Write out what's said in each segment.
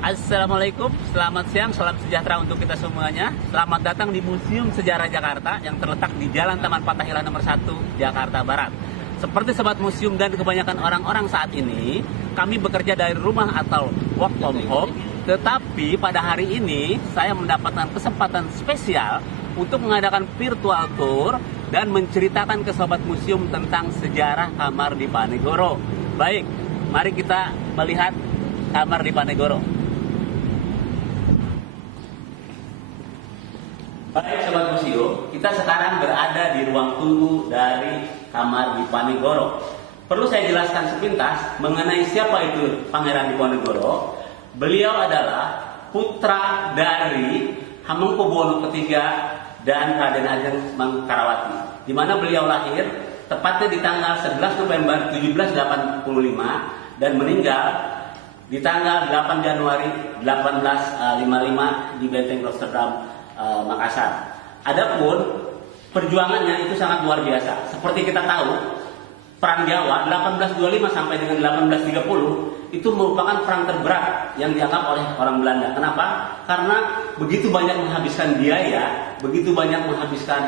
Assalamualaikum, selamat siang, salam sejahtera untuk kita semuanya. Selamat datang di Museum Sejarah Jakarta yang terletak di Jalan Taman Fathahillah nomor 1, Jakarta Barat. Seperti sobat museum dan kebanyakan orang-orang saat ini, kami bekerja dari rumah atau work from home. Tetapi pada hari ini, saya mendapatkan kesempatan spesial untuk mengadakan virtual tour dan menceritakan ke sobat museum tentang sejarah Kamar Dipanegoro. Baik, mari kita melihat Kamar Dipanegoro. Baik sobat museum, kita sekarang berada di ruang tunggu dari Kamar Dipanegoro. Perlu saya jelaskan sepintas mengenai siapa itu Pangeran Dipanegoro. Beliau adalah putra dari Hamengkubuwono III dan Raden Ajeng Mangkarawati, di mana beliau lahir tepatnya di tanggal 11 November 1785 dan meninggal di tanggal 8 Januari 1855 di Benteng Rotterdam, Makassar. Adapun perjuangannya itu sangat luar biasa. Seperti kita tahu, Perang Jawa 1825 sampai dengan 1830 itu merupakan perang terberat yang dianggap oleh orang Belanda. Kenapa? Karena begitu banyak menghabiskan biaya, begitu banyak menghabiskan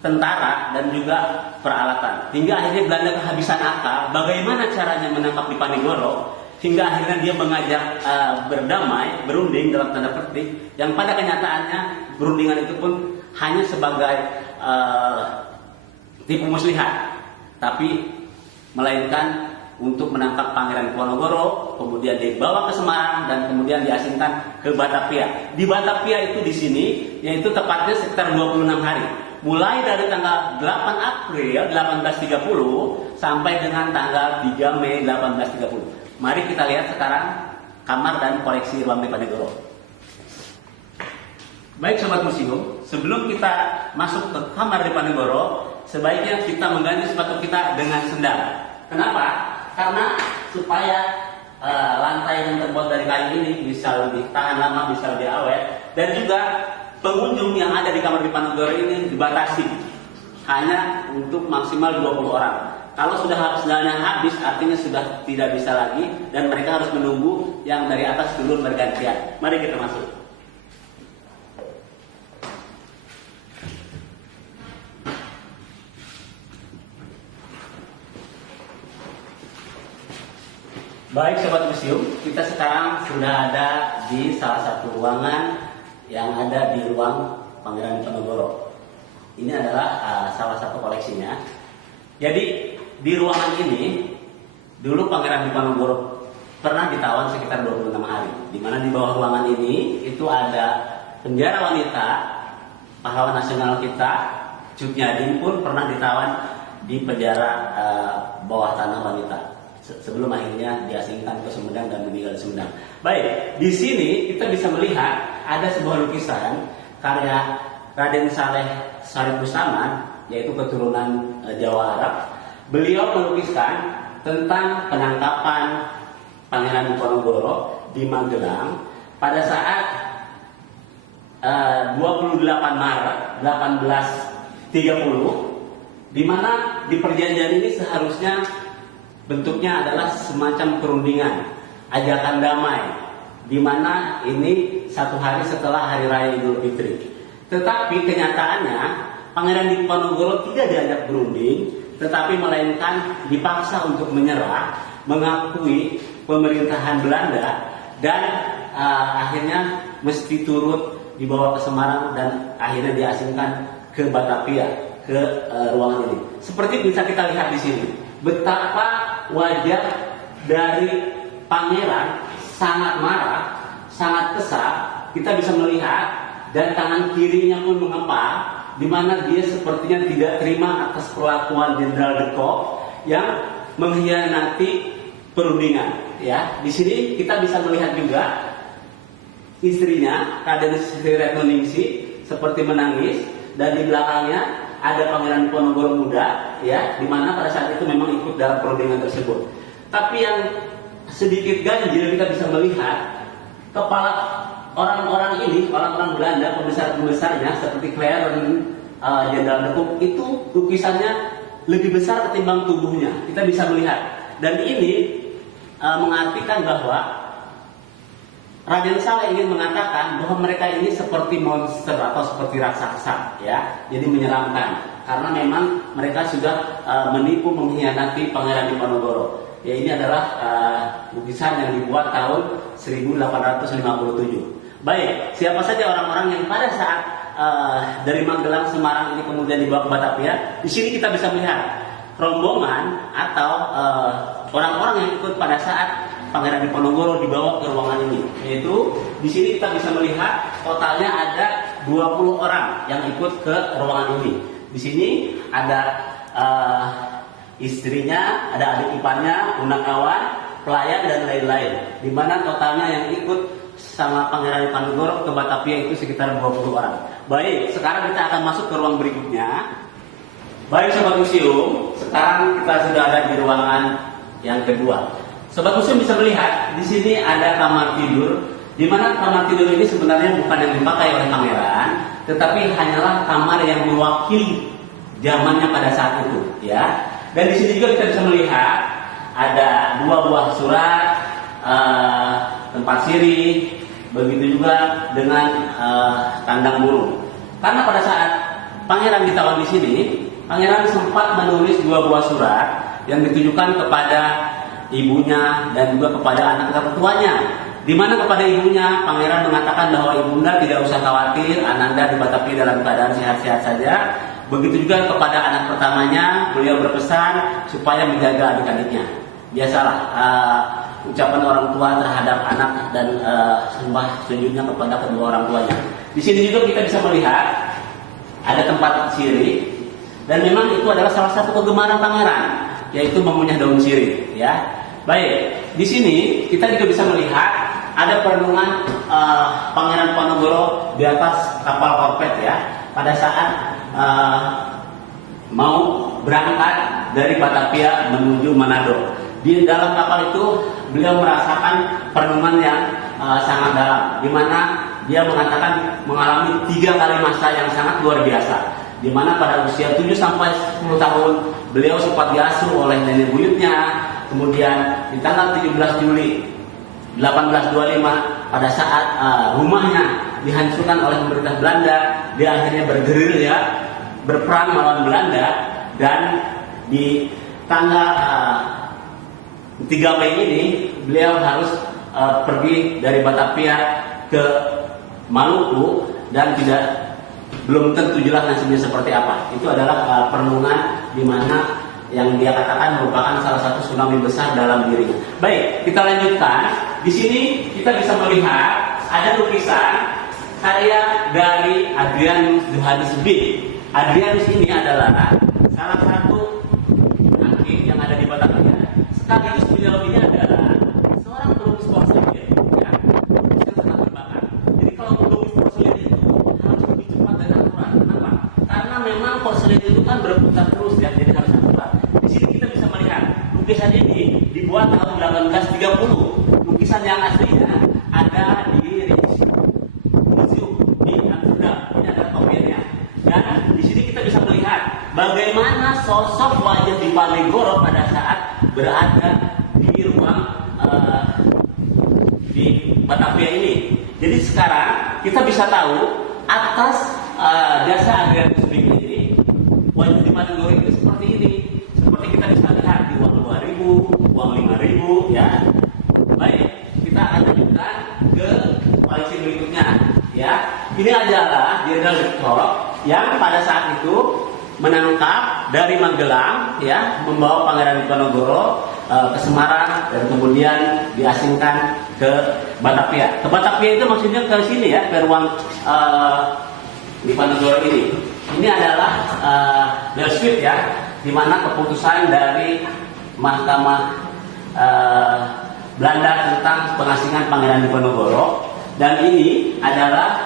tentara dan juga peralatan. Hingga akhirnya Belanda kehabisan akal bagaimana caranya menangkap Dipanegoro. Hingga akhirnya dia mengajak berdamai, berunding dalam tanda petik, yang pada kenyataannya berundingan itu pun hanya sebagai tipu muslihat, tapi melainkan untuk menangkap Pangeran Diponegoro, kemudian dibawa ke Semarang dan kemudian diasingkan ke Batavia. Di Batavia itu di sini, yaitu tepatnya sekitar 26 hari. Mulai dari tanggal 8 April 1830 sampai dengan tanggal 3 Mei 1830. Mari kita lihat sekarang kamar dan koleksi ruang Dipanegoro. Baik sobat museum, sebelum kita masuk ke kamar Dipanegoro, sebaiknya kita mengganti sepatu kita dengan sendal. Kenapa? Karena supaya lantai yang terbuat dari kayu ini bisa lebih tahan lama, bisa lebih awet, dan juga pengunjung yang ada di kamar Dipanegoro ini dibatasi hanya untuk maksimal 20 orang. Kalau sudah sendalnya habis, artinya sudah tidak bisa lagi dan mereka harus menunggu yang dari atas turun bergantian. Mari kita masuk. Baik sobat museum, kita sekarang sudah ada di salah satu ruangan yang ada di ruang Pangeran Diponegoro. Ini adalah salah satu koleksinya. Jadi di ruangan ini dulu Pangeran Diponegoro pernah ditawan sekitar 26 hari. Di mana di bawah ruangan ini itu ada penjara wanita, pahlawan nasional kita, Cut Nyadim pun pernah ditawan di penjara bawah tanah wanita sebelum akhirnya diasingkan ke Sumedang dan meninggal di Sumedang. Baik, di sini kita bisa melihat ada sebuah lukisan karya Raden Saleh Sharif Bustaman, yaitu keturunan Jawa Arab. Beliau melukiskan tentang penangkapan Pangeran Diponegoro di Magelang pada saat 28 Maret 1830, di mana di perjanjian ini seharusnya bentuknya adalah semacam perundingan, ajakan damai, di mana ini satu hari setelah Hari Raya Idul Fitri. Tetapi kenyataannya Pangeran Diponegoro tidak diajak berunding, tetapi melainkan dipaksa untuk menyerah, mengakui pemerintahan Belanda, dan akhirnya mesti turut dibawa ke Semarang dan akhirnya diasingkan ke Batavia, ke ruangan ini. Seperti bisa kita lihat di sini, betapa wajah dari pangeran sangat marah, sangat kesal. Kita bisa melihat dan tangan kirinya pun mengepal, di mana dia sepertinya tidak terima atas perlakuan Jenderal de Kock yang mengkhianati perundingan. Ya, di sini kita bisa melihat juga istrinya Raden Sri Retnoningsih seperti menangis, dan di belakangnya ada Pangeran Diponegoro muda, ya, di mana pada saat itu memang ikut dalam perundingan tersebut. Tapi yang sedikit ganjil kita bisa melihat kepala orang-orang ini, orang-orang Belanda, pembesar-pembesarnya seperti Clarence, Jenderal de Kock, itu lukisannya lebih besar ketimbang tubuhnya. Kita bisa melihat, dan ini mengartikan bahwa Raden Saleh ingin mengatakan bahwa mereka ini seperti monster atau seperti raksasa, ya, jadi menyeramkan karena memang mereka sudah menipu mengkhianati Pangeran Diponegoro. Ya, ini adalah lukisan yang dibuat tahun 1857. Baik, siapa saja orang-orang yang pada saat dari Magelang, Semarang ini kemudian dibawa ke Batavia? Di sini kita bisa melihat rombongan atau orang-orang yang ikut pada saat Pangeran Diponegoro dibawa ke ruangan ini. Yaitu di sini kita bisa melihat totalnya ada 20 orang yang ikut ke ruangan ini. Di sini ada istrinya, ada adik iparnya, punakawan, pelayan dan lain-lain. Di mana totalnya yang ikut sama Pangeran Diponegoro ke Batavia itu sekitar 20 orang. Baik, sekarang kita akan masuk ke ruang berikutnya. Baik Sobat Museum, sekarang kita sudah ada di ruangan yang kedua. Sobat Museum bisa melihat di sini ada kamar tidur, di mana kamar tidur ini sebenarnya bukan yang dipakai oleh pangeran, tetapi hanyalah kamar yang mewakili zamannya pada saat itu, ya. Dan di sini juga kita bisa melihat ada 2 buah surat, tempat sirih, begitu juga dengan kandang burung. Karena pada saat pangeran ditawan di sini, pangeran sempat menulis 2 buah surat yang ditujukan kepada ibunya dan juga kepada anak tertuanya. Di mana kepada ibunya pangeran mengatakan bahwa ibunda tidak usah khawatir, Ananda di Batavia dalam keadaan sehat-sehat saja. Begitu juga kepada anak pertamanya, beliau berpesan supaya menjaga adik-adiknya. Biasalah ucapan orang tua terhadap anak dan sembah sujudnya kepada kedua orang tuanya. Di sini juga kita bisa melihat ada tempat sirih, dan memang itu adalah salah satu kegemaran pangeran, yaitu mengunyah daun sirih, ya. Baik, di sini kita juga bisa melihat ada perenungan Pangeran Diponegoro di atas kapal korvet, ya, pada saat mau berangkat dari Batavia menuju Manado. Di dalam kapal itu beliau merasakan perenungan yang sangat dalam, di mana dia mengatakan mengalami 3 kali masa yang sangat luar biasa, di mana pada usia 7 sampai 10 tahun beliau sempat diasuh oleh nenek buyutnya. Kemudian di tanggal 17 Juli 1825 pada saat rumahnya dihancurkan oleh pemerintah Belanda, dia akhirnya bergerilya berperang melawan Belanda, dan di tanggal 3 Mei ini beliau harus pergi dari Batavia ke Maluku, dan belum tentu jelas nasibnya seperti apa. Itu adalah perenungan di mana yang dia katakan merupakan salah satu tsunami besar dalam dirinya. Baik, kita lanjutkan. Di sini kita bisa melihat ada lukisan karya dari Adrianus Johannes Beek. Adrianus ini adalah salah satu hakim yang ada di Batavia. Sekaligus beliau ini adalah seorang pelukis porselen, ya, yang sangat berbakat. Jadi kalau pelukis porselen itu harus lebih cepat dan akurat. Kenapa? Karena memang porselen itu kan berputar terus, ya, jadi harus akurat. Di sini kita bisa melihat lukisan ini dibuat tahun 1830. Lukisan yang aslinya ada di Museum di Amsterdam. Ini adalah kopiannya. Dan di sini kita bisa melihat bagaimana sosok wajah Diponegoro pada saat berada di ruang di Batavia ini. Jadi sekarang kita bisa tahu atas jasa Adrianus Beek ini, wajah Diponegoro itu seperti ini. Seperti kita bisa lihat di uang 2000, uang 5000, ya. Baik, kita akan lanjutkan ke koleksi berikutnya, ya. Ini adalah Jenderal Victor yang pada saat itu menangkap dari Magelang, ya, membawa Pangeran Diponegoro ke Semarang dan kemudian diasingkan ke Batavia. Ke Batavia itu maksudnya ke sini, ya, ke ruang Diponegoro ini. Ini adalah Belsuit, ya, di mana keputusan dari Mahkamah Belanda tentang pengasingan Pangeran Diponegoro, dan ini adalah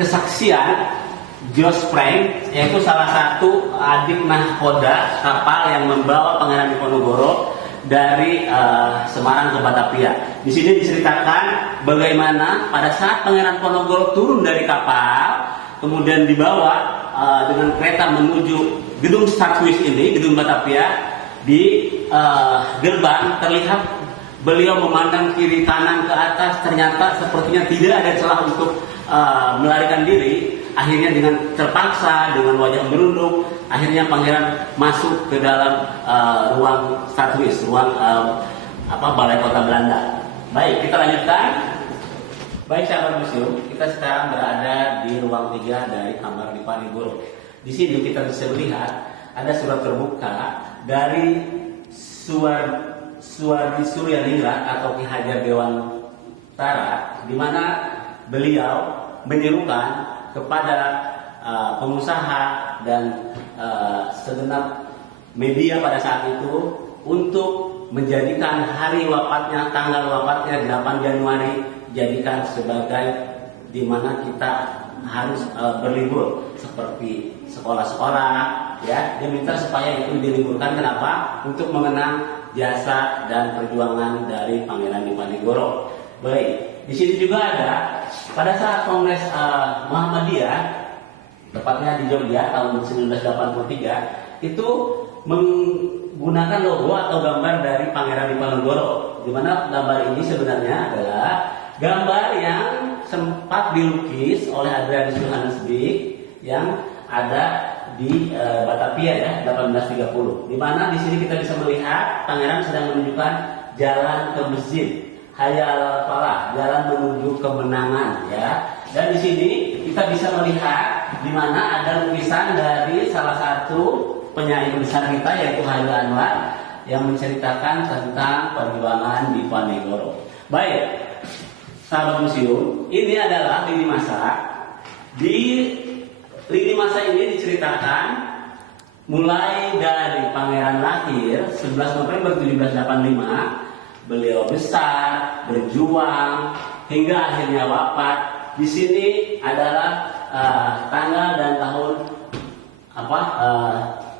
kesaksian Jos Frank, yaitu salah satu adik nahkoda kapal yang membawa Pangeran Diponegoro dari Semarang ke Batavia. Di sini diceritakan bagaimana pada saat Pangeran Diponegoro turun dari kapal, kemudian dibawa dengan kereta menuju gedung Startwish ini, gedung Batavia. Di gerbang terlihat beliau memandang kiri kanan ke atas, ternyata sepertinya tidak ada celah untuk melarikan diri. Akhirnya dengan terpaksa, dengan wajah merunduk, akhirnya pangeran masuk ke dalam ruang Stadshuis, ruang Balai Kota Belanda. Baik, kita lanjutkan. Baik sahabat museum, kita sekarang berada di ruang 3 dari kamar Dipanegoro. Di sini kita bisa melihat ada surat terbuka dari Suwardi Suryaningrat atau Ki Hajar Dewantara, di mana beliau menyerukan kepada pengusaha dan segenap media pada saat itu untuk menjadikan hari wafatnya, tanggal wafatnya 8 Januari jadikan sebagai di mana kita harus berlibur seperti sekolah-sekolah, ya. Dia minta supaya itu diliburkan. Kenapa? Untuk mengenang jasa dan perjuangan dari Pangeran Dipanegoro. Baik, di sini juga ada pada saat Kongres Muhammadiyah, tepatnya di Jogja tahun 1983, itu menggunakan logo atau gambar dari Pangeran Dipanegoro, di mana gambar ini sebenarnya adalah gambar yang sempat dilukis oleh Adrianus Johannes Beek yang ada di Batavia ya 1830. Di mana di sini kita bisa melihat pangeran sedang menunjukkan jalan ke masjid Hayal Falah, jalan menuju kemenangan ya. Dan di sini kita bisa melihat di mana ada lukisan dari salah satu penyair besar kita yaitu Hairil Anwar yang menceritakan tentang perjuangan Dipanegoro. Baik, sahabat museum, ini adalah lini masa. Di lini masa ini diceritakan mulai dari pangeran lahir 11 November 1785, beliau besar, berjuang hingga akhirnya wafat. Di sini adalah tanggal dan tahun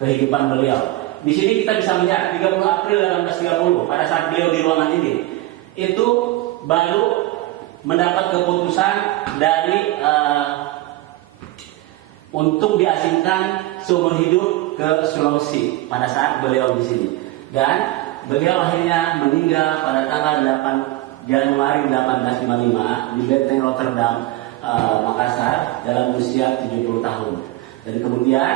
kehidupan beliau. Di sini kita bisa melihat 30 April 1830 pada saat beliau di ruangan ini itu baru mendapat keputusan dari untuk diasingkan seumur hidup ke Sulawesi pada saat beliau di sini. Dan beliau akhirnya meninggal pada tanggal 8 Januari 1855 di Benteng Rotterdam, Makassar dalam usia 70 tahun. Dan kemudian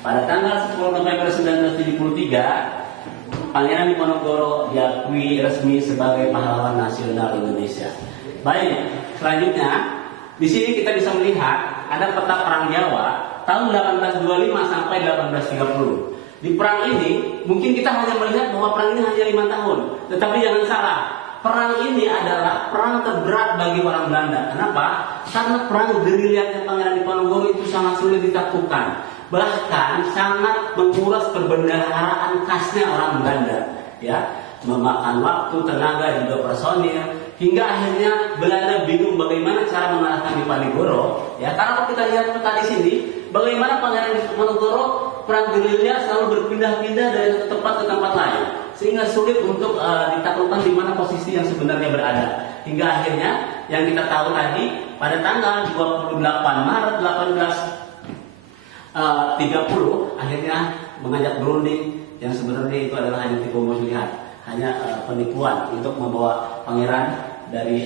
pada tanggal 10 November 1973 Pangeran Diponegoro diakui resmi sebagai pahlawan nasional Indonesia. Baik, selanjutnya di sini kita bisa melihat ada peta perang Jawa tahun 1825 sampai 1830. Di perang ini mungkin kita hanya melihat bahwa perang ini hanya 5 tahun, tetapi jangan salah, perang ini adalah perang terberat bagi orang Belanda. Kenapa? Karena perang gerilyanya Pangeran Diponegoro itu sangat sulit ditaklukkan, bahkan sangat menguras perbendaharaan khasnya orang Belanda, ya, memakan waktu, tenaga, juga personil, hingga akhirnya Belanda bingung bagaimana cara mengalahkan Dipanegoro. Ya, karena kalau kita lihat peta di sini, bagaimana Pangeran Diponegoro perang gerilya selalu berpindah-pindah dari satu tempat ke tempat lain, sehingga sulit untuk ditaklukkan di mana posisi yang sebenarnya berada. Hingga akhirnya yang kita tahu tadi pada tanggal 28 Maret 1830 akhirnya mengajak berunding yang sebenarnya itu adalah hanya tipu muslihat, hanya penipuan untuk membawa pangeran dari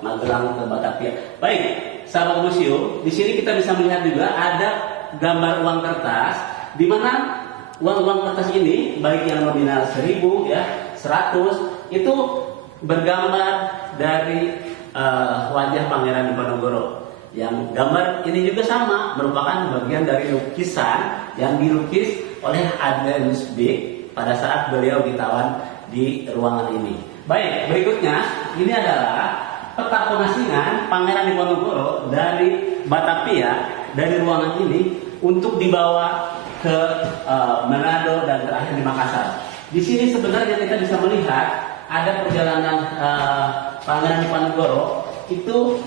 Magelang ke Batavia. Baik, sahabat museum, di sini kita bisa melihat juga ada gambar uang kertas, di mana uang kertas ini baik yang nominal 1000 ya, 100 itu bergambar dari wajah Pangeran Diponegoro. Yang gambar ini juga sama, merupakan bagian dari lukisan yang dilukis oleh Adrianus Beek pada saat beliau ditawan di ruangan ini. Baik, berikutnya ini adalah peta pengasingan Pangeran Diponegoro dari Batavia, dari ruangan ini untuk dibawa ke Manado dan terakhir di Makassar. Di sini sebenarnya kita bisa melihat ada perjalanan Pangeran Diponegoro itu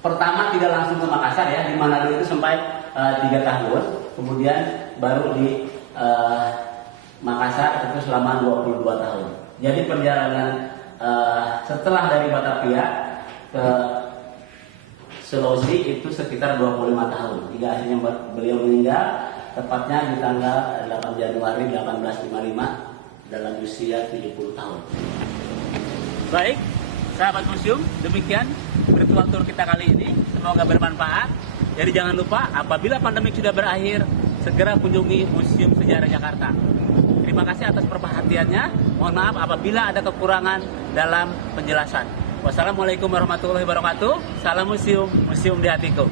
pertama tidak langsung ke Makassar ya, di Manado itu sampai 3 tahun, kemudian baru di Makassar itu selama 22 tahun. Jadi perjalanan setelah dari Batavia ke Sulawesi itu sekitar 25 tahun. Hingga akhirnya beliau meninggal tepatnya di tanggal 8 Januari 1855 dalam usia 70 tahun. Baik, sahabat museum, demikian virtual tour kita kali ini. Semoga bermanfaat. Jadi jangan lupa, apabila pandemi sudah berakhir, segera kunjungi Museum Sejarah Jakarta. Terima kasih atas perhatiannya. Mohon maaf apabila ada kekurangan dalam penjelasan. Wassalamualaikum warahmatullahi wabarakatuh. Salam museum, museum di hatiku.